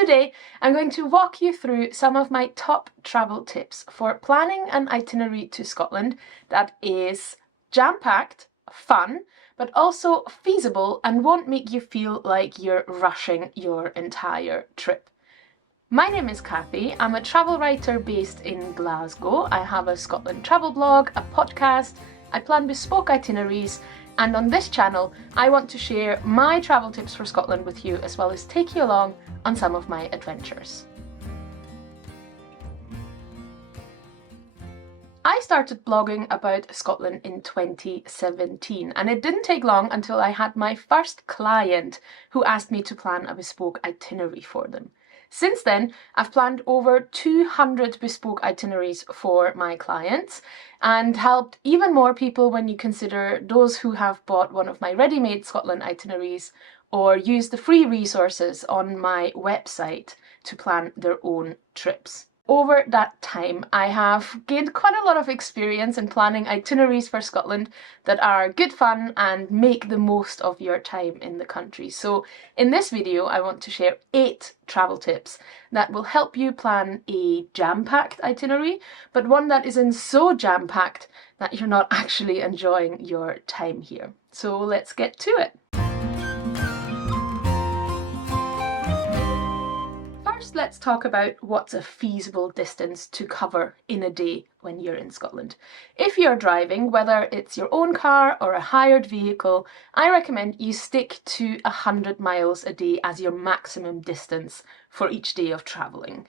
Today I'm going to walk you through some of my top travel tips for planning an itinerary to Scotland that is jam-packed, fun, but also feasible and won't make you feel like you're rushing your entire trip. My name is Kathy. I'm a travel writer based in Glasgow. I have a Scotland travel blog, a podcast, I plan bespoke itineraries, and on this channel I want to share my travel tips for Scotland with you, as well as take you along on some of my adventures. I started blogging about Scotland in 2017, and it didn't take long until I had my first client who asked me to plan a bespoke itinerary for them. Since then, I've planned over 200 bespoke itineraries for my clients and helped even more people when you consider those who have bought one of my ready-made Scotland itineraries or used the free resources on my website to plan their own trips. Over that time, I have gained quite a lot of experience in planning itineraries for Scotland that are good fun and make the most of your time in the country. So in this video, I want to share 8 travel tips that will help you plan a jam-packed itinerary, but one that isn't so jam-packed that you're not actually enjoying your time here. So let's get to it. First, let's talk about what's a feasible distance to cover in a day when you're in Scotland. If you're driving, whether it's your own car or a hired vehicle, I recommend you stick to 100 miles a day as your maximum distance for each day of travelling.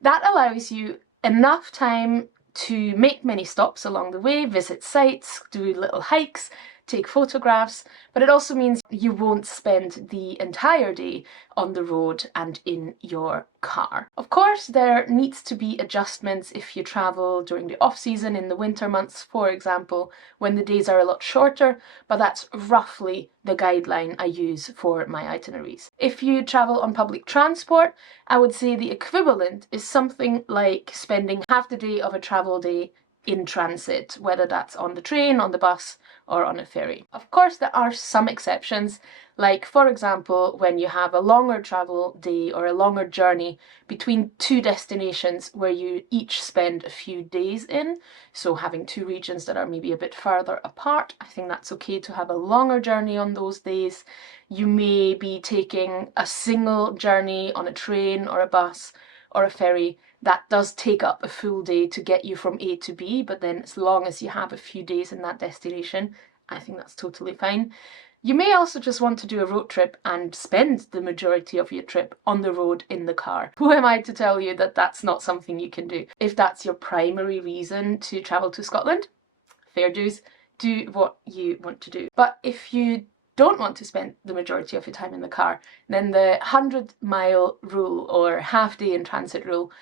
That allows you enough time to make many stops along the way, visit sites, do little hikes, take photographs, but it also means you won't spend the entire day on the road and in your car. Of course, there needs to be adjustments if you travel during the off-season in the winter months, for example, when the days are a lot shorter, but that's roughly the guideline I use for my itineraries. If you travel on public transport, I would say the equivalent is something like spending half the day of a travel day in transit, whether that's on the train, on the bus, or on a ferry. Of course, there are some exceptions, like for example, when you have a longer travel day or a longer journey between two destinations where you each spend a few days in, so having two regions that are maybe a bit further apart, I think that's okay to have a longer journey on those days. You may be taking a single journey on a train or a bus or a ferry that does take up a full day to get you from A to B, but then as long as you have a few days in that destination, I think that's totally fine. You may also just want to do a road trip and spend the majority of your trip on the road in the car. Who am I to tell you that that's not something you can do? If that's your primary reason to travel to Scotland, fair dues, do what you want to do. But if you don't want to spend the majority of your time in the car, then the 100-mile rule or half-day in transit rule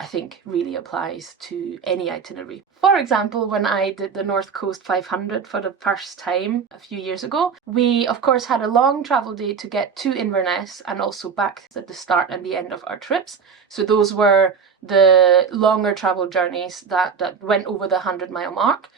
I think really applies to any itinerary. For example, when I did the North Coast 500 for the first time a few years ago, we of course had a long travel day to get to Inverness and also back at the start and the end of our trips. So those were the longer travel journeys that went over the 100-mile mark.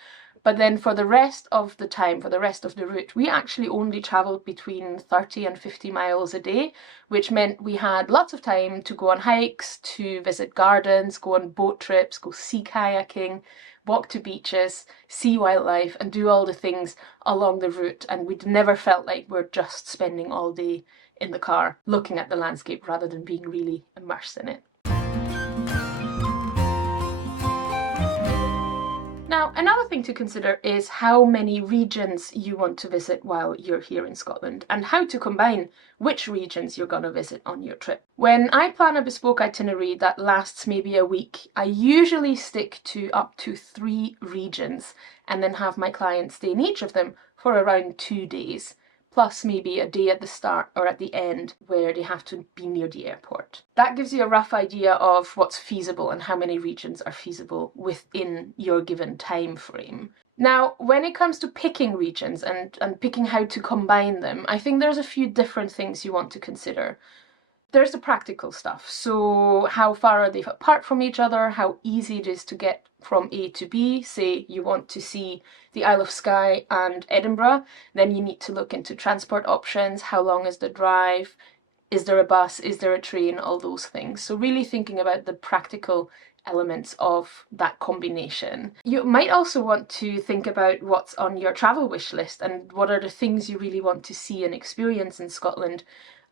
But then for the rest of the time, for the rest of the route, we actually only travelled between 30 and 50 miles a day, which meant we had lots of time to go on hikes, to visit gardens, go on boat trips, go sea kayaking, walk to beaches, see wildlife, and do all the things along the route. And we'd never felt like we're just spending all day in the car looking at the landscape rather than being really immersed in it. Now, another thing to consider is how many regions you want to visit while you're here in Scotland and how to combine which regions you're going to visit on your trip. When I plan a bespoke itinerary that lasts maybe a week, I usually stick to up to 3 regions and then have my clients stay in each of them for around 2 days. Plus maybe a day at the start or at the end where they have to be near the airport. That gives you a rough idea of what's feasible and how many regions are feasible within your given time frame. Now, when it comes to picking regions and picking how to combine them, I think there's a few different things you want to consider. There's the practical stuff, so how far are they apart from each other, how easy it is to get from A to B. Say you want to see the Isle of Skye and Edinburgh, then you need to look into transport options, how long is the drive, Is there a bus? Is there a train? All those things. So really thinking about the practical elements of that combination. You might also want to think about what's on your travel wish list and what are the things you really want to see and experience in Scotland,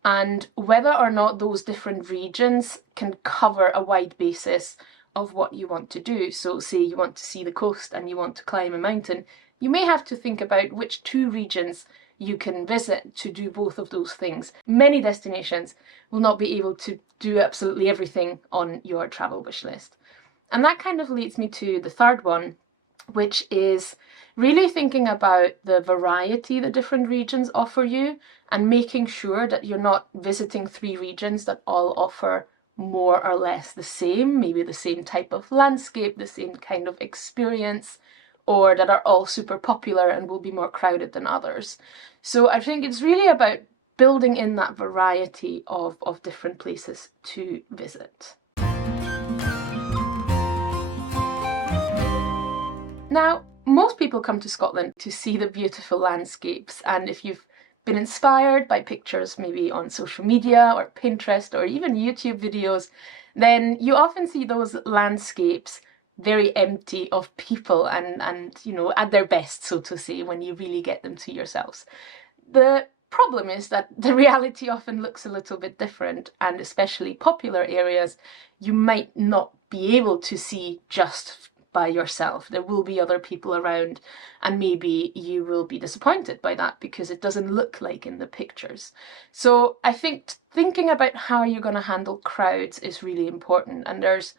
and whether or not those different regions can cover a wide basis of what you want to do. So say you want to see the coast and you want to climb a mountain, you may have to think about which two regions you can visit to do both of those things. Many destinations will not be able to do absolutely everything on your travel wish list. And that kind of leads me to the third one, which is really thinking about the variety the different regions offer you and making sure that you're not visiting 3 regions that all offer more or less the same, maybe the same type of landscape, the same kind of experience, or that are all super popular and will be more crowded than others. So I think it's really about building in that variety of different places to visit. Now, most people come to Scotland to see the beautiful landscapes, and if you've been inspired by pictures maybe on social media or Pinterest or even YouTube videos, then you often see those landscapes very empty of people and you know, at their best, so to say, when you really get them to yourselves. The problem is that the reality often looks a little bit different, and especially popular areas you might not be able to see just by yourself. There will be other people around, and maybe you will be disappointed by that because it doesn't look like in the pictures. So I think thinking about how you're going to handle crowds is really important, and there's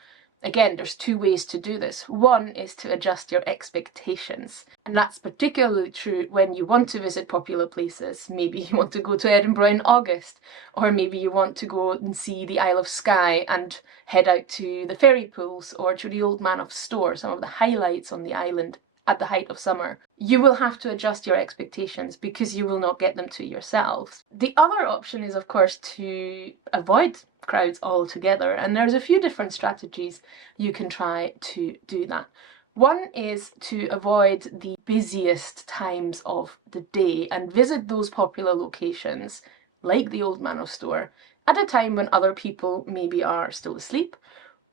2 ways to do this. One is to adjust your expectations, and that's particularly true when you want to visit popular places. Maybe you want to go to Edinburgh in August, or maybe you want to go and see the Isle of Skye and head out to the ferry pools or to the Old Man of Store, some of the highlights on the island at the height of summer. You will have to adjust your expectations because you will not get them to yourselves. The other option is, of course, to avoid crowds altogether, and there's a few different strategies you can try to do that. One is to avoid the busiest times of the day and visit those popular locations like the Old Man of Store at a time when other people maybe are still asleep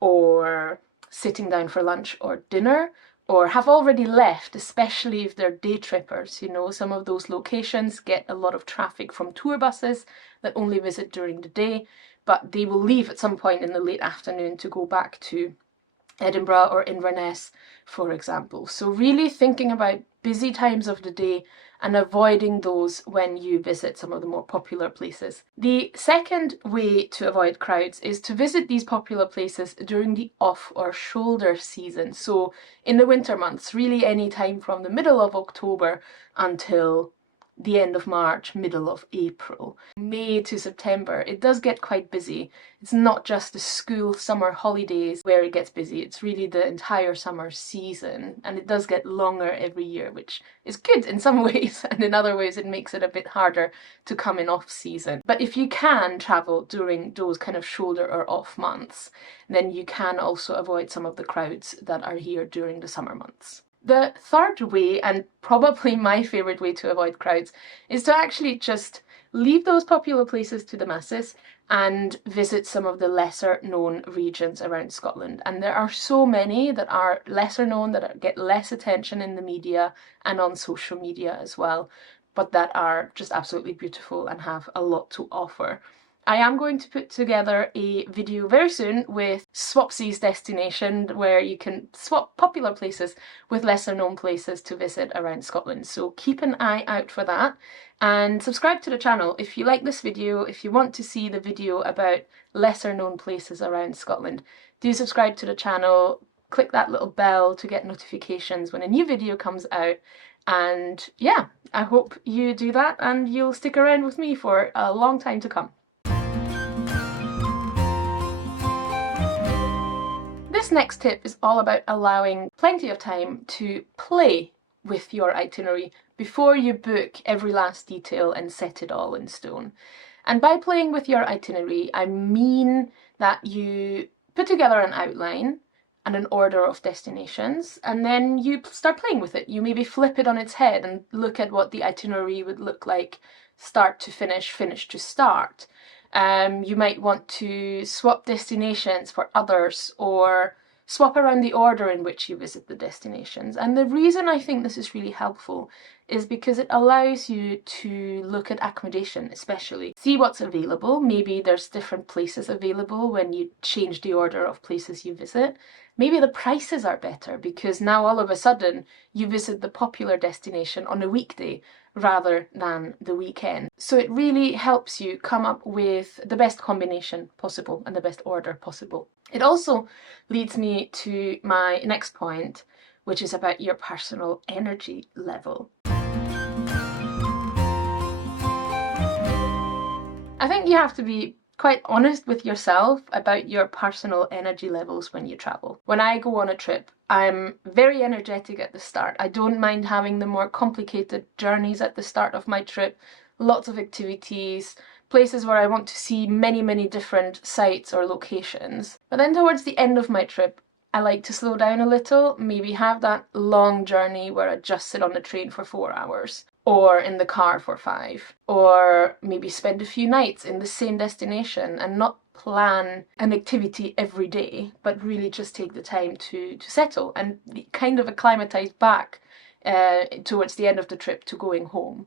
or sitting down for lunch or dinner, or have already left, especially if they're day trippers. You know, some of those locations get a lot of traffic from tour buses that only visit during the day, but they will leave at some point in the late afternoon to go back to Edinburgh or Inverness, for example. So really thinking about busy times of the day and avoiding those when you visit some of the more popular places. The second way to avoid crowds is to visit these popular places during the off or shoulder season. So in the winter months, really any time from the middle of October until the end of March, middle of April. May to September, it does get quite busy. It's not just the school summer holidays where it gets busy, it's really the entire summer season, and it does get longer every year, which is good in some ways, and in other ways it makes it a bit harder to come in off season. But if you can travel during those kind of shoulder or off months, then you can also avoid some of the crowds that are here during the summer months. The third way, and probably my favourite way to avoid crowds, is to actually just leave those popular places to the masses and visit some of the lesser known regions around Scotland. And there are so many that are lesser known, that get less attention in the media and on social media as well, but that are just absolutely beautiful and have a lot to offer. I am going to put together a video very soon with Swapsies destination, where you can swap popular places with lesser known places to visit around Scotland. So keep an eye out for that, and subscribe to the channel if you like this video. If you want to see the video about lesser known places around Scotland, do subscribe to the channel, click that little bell to get notifications when a new video comes out. And yeah, I hope you do that and you'll stick around with me for a long time to come. This next tip is all about allowing plenty of time to play with your itinerary before you book every last detail and set it all in stone. And by playing with your itinerary, I mean that you put together an outline and an order of destinations, and then you start playing with it. You maybe flip it on its head and look at what the itinerary would look like start to finish, finish to start. You might want to swap destinations for others, or swap around the order in which you visit the destinations. And the reason I think this is really helpful is because it allows you to look at accommodation, especially. See what's available. Maybe there's different places available when you change the order of places you visit. Maybe the prices are better because now all of a sudden you visit the popular destination on a weekday rather than the weekend. So it really helps you come up with the best combination possible and the best order possible. It also leads me to my next point, which is about your personal energy level. I think you have to be quite honest with yourself about your personal energy levels when you travel. When I go on a trip, I'm very energetic at the start. I don't mind having the more complicated journeys at the start of my trip, lots of activities, places where I want to see many, many different sites or locations. But then towards the end of my trip, I like to slow down a little, maybe have that long journey where I just sit on the train for 4 hours, or in the car for 5, or maybe spend a few nights in the same destination and not plan an activity every day, but really just take the time to settle and kind of acclimatise back towards the end of the trip to going home.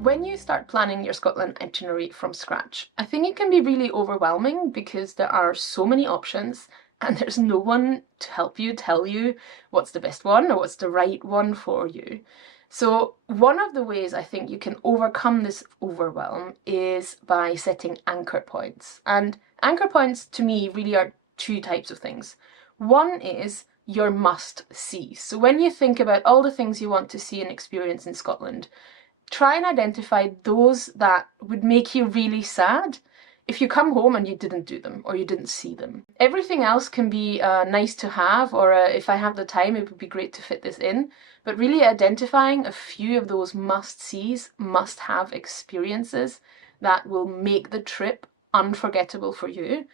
When you start planning your Scotland itinerary from scratch, I think it can be really overwhelming because there are so many options and there's no one to help you tell you what's the best one or what's the right one for you. So one of the ways I think you can overcome this overwhelm is by setting anchor points. And anchor points to me really are 2 types of things. One is your must-sees. So when you think about all the things you want to see and experience in Scotland, try and identify those that would make you really sad if you come home and you didn't do them or you didn't see them. Everything else can be nice to have, or if I have the time, it would be great to fit this in. But really identifying a few of those must-sees, must-have experiences that will make the trip unforgettable for you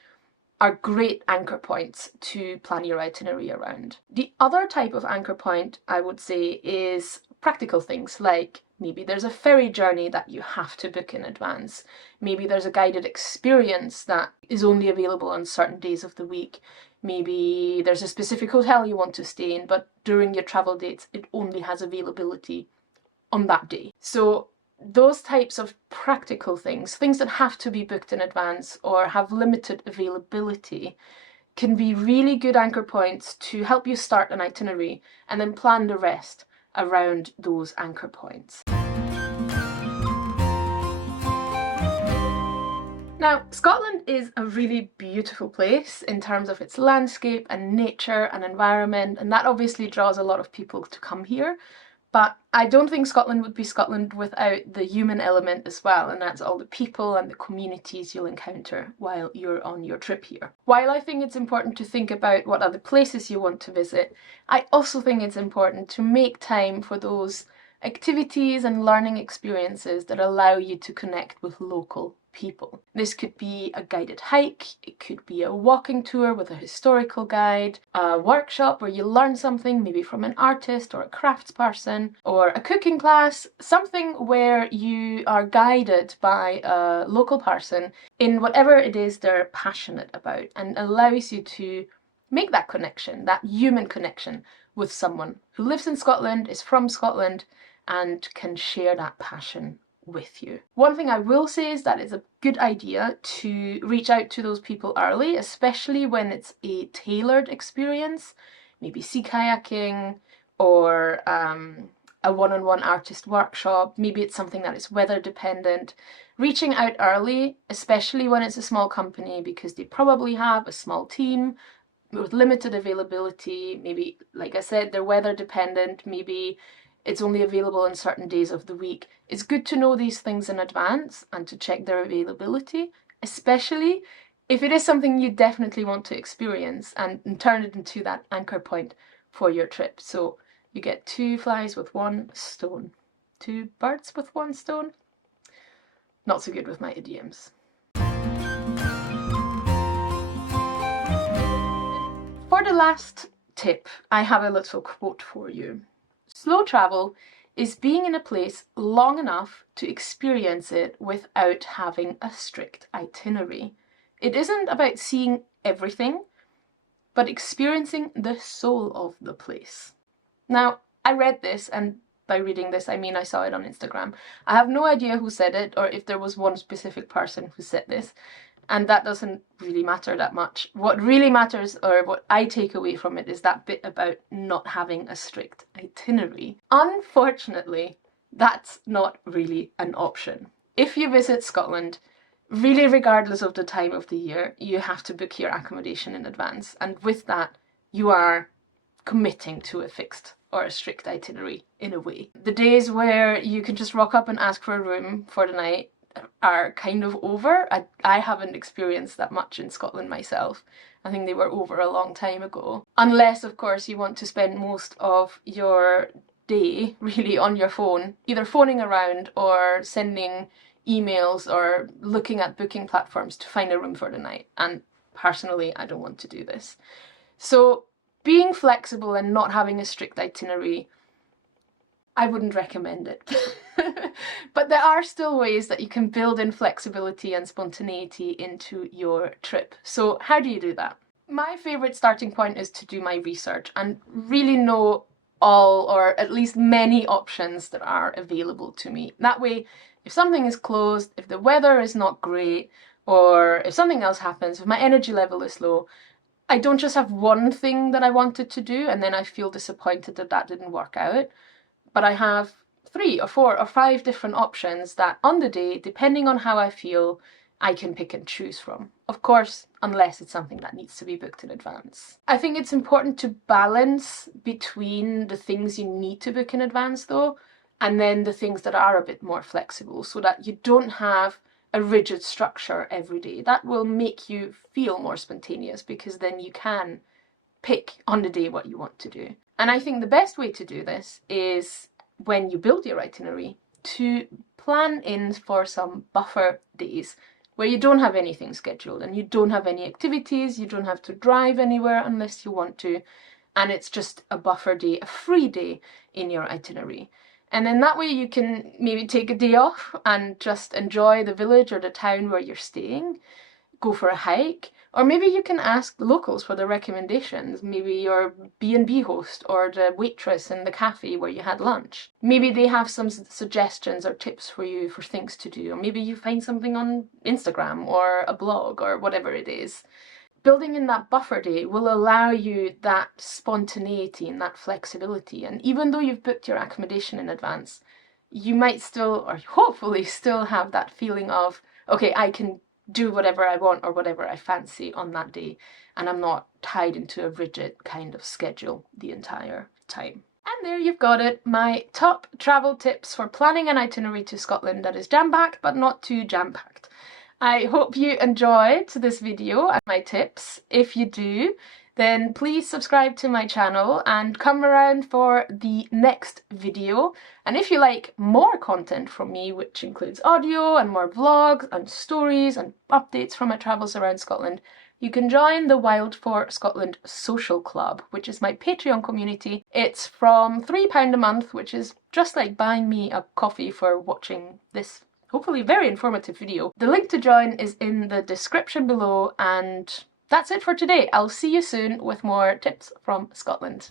are great anchor points to plan your itinerary around. The other type of anchor point, I would say, is practical things like maybe there's a ferry journey that you have to book in advance. Maybe there's a guided experience that is only available on certain days of the week. Maybe there's a specific hotel you want to stay in, but during your travel dates, it only has availability on that day. So those types of practical things, things that have to be booked in advance or have limited availability, can be really good anchor points to help you start an itinerary and then plan the rest around those anchor points. Now, Scotland is a really beautiful place in terms of its landscape and nature and environment, and that obviously draws a lot of people to come here. But I don't think Scotland would be Scotland without the human element as well, and that's all the people and the communities you'll encounter while you're on your trip here. While I think it's important to think about what other places you want to visit, I also think it's important to make time for those activities and learning experiences that allow you to connect with local people. This could be a guided hike, it could be a walking tour with a historical guide, a workshop where you learn something maybe from an artist or a craftsperson, or a cooking class, something where you are guided by a local person in whatever it is they're passionate about, and allows you to make that connection, that human connection with someone who lives in Scotland, is from Scotland, and can share that passion with you. One thing I will say is that it's a good idea to reach out to those people early, especially when it's a tailored experience, maybe sea kayaking or a one-on-one artist workshop. Maybe it's something that is weather dependent. Reaching out early, especially when it's a small company, because they probably have a small team with limited availability. Maybe, like I said, they're weather dependent. Maybe it's only available on certain days of the week. It's good to know these things in advance and to check their availability, especially if it is something you definitely want to experience, and turn it into that anchor point for your trip. So you get 2 flies with 1 stone. 2 birds with 1 stone? Not so good with my idioms. For the last tip, I have a little quote for you. Slow travel is being in a place long enough to experience it without having a strict itinerary. It isn't about seeing everything, but experiencing the soul of the place. Now, I read this, and by reading this, I mean I saw it on Instagram. I have no idea who said it, or if there was one specific person who said this, and that doesn't really matter that much. What really matters, or what I take away from it, is that bit about not having a strict itinerary. Unfortunately, that's not really an option. If you visit Scotland, really regardless of the time of the year, you have to book your accommodation in advance, and with that, you are committing to a fixed or a strict itinerary in a way. The days where you can just rock up and ask for a room for the night are kind of over. I haven't experienced that much in Scotland myself. I think they were over a long time ago. Unless, of course, you want to spend most of your day really on your phone, either phoning around or sending emails or looking at booking platforms to find a room for the night. And personally, I don't want to do this. So being flexible and not having a strict itinerary, I wouldn't recommend it. But there are still ways that you can build in flexibility and spontaneity into your trip. So how do you do that? My favourite starting point is to do my research and really know all, or at least many, options that are available to me. That way, if something is closed, if the weather is not great, or if something else happens, if my energy level is low, I don't just have one thing that I wanted to do and then I feel disappointed that that didn't work out, but I have 3 or 4 or 5 different options that on the day, depending on how I feel, I can pick and choose from. Of course, unless it's something that needs to be booked in advance. I think it's important to balance between the things you need to book in advance though, and then the things that are a bit more flexible, so that you don't have a rigid structure every day. That will make you feel more spontaneous, because then you can pick on the day what you want to do. And I think the best way to do this is, when you build your itinerary, to plan in for some buffer days where you don't have anything scheduled and you don't have any activities, you don't have to drive anywhere unless you want to, and it's just a buffer day, a free day in your itinerary. And then that way you can maybe take a day off and just enjoy the village or the town where you're staying, go for a hike, or maybe you can ask the locals for their recommendations, maybe your B&B host or the waitress in the cafe where you had lunch. Maybe they have some suggestions or tips for you for things to do, or maybe you find something on Instagram or a blog or whatever it is. Building in that buffer day will allow you that spontaneity and that flexibility, and even though you've booked your accommodation in advance, you might still, or hopefully still, have that feeling of, okay, I can do whatever I want or whatever I fancy on that day, and I'm not tied into a rigid kind of schedule the entire time. And there you've got it, my top travel tips for planning an itinerary to Scotland that is jam-packed but not too jam-packed. I hope you enjoyed this video and my tips. If you do, then please subscribe to my channel and come around for the next video. And if you like more content from me, which includes audio and more vlogs and stories and updates from my travels around Scotland, you can join the Wild for Scotland Social Club, which is my Patreon community. It's from £3 a month, which is just like buying me a coffee for watching this hopefully very informative video. The link to join is in the description below, and that's it for today. I'll see you soon with more tips from Scotland.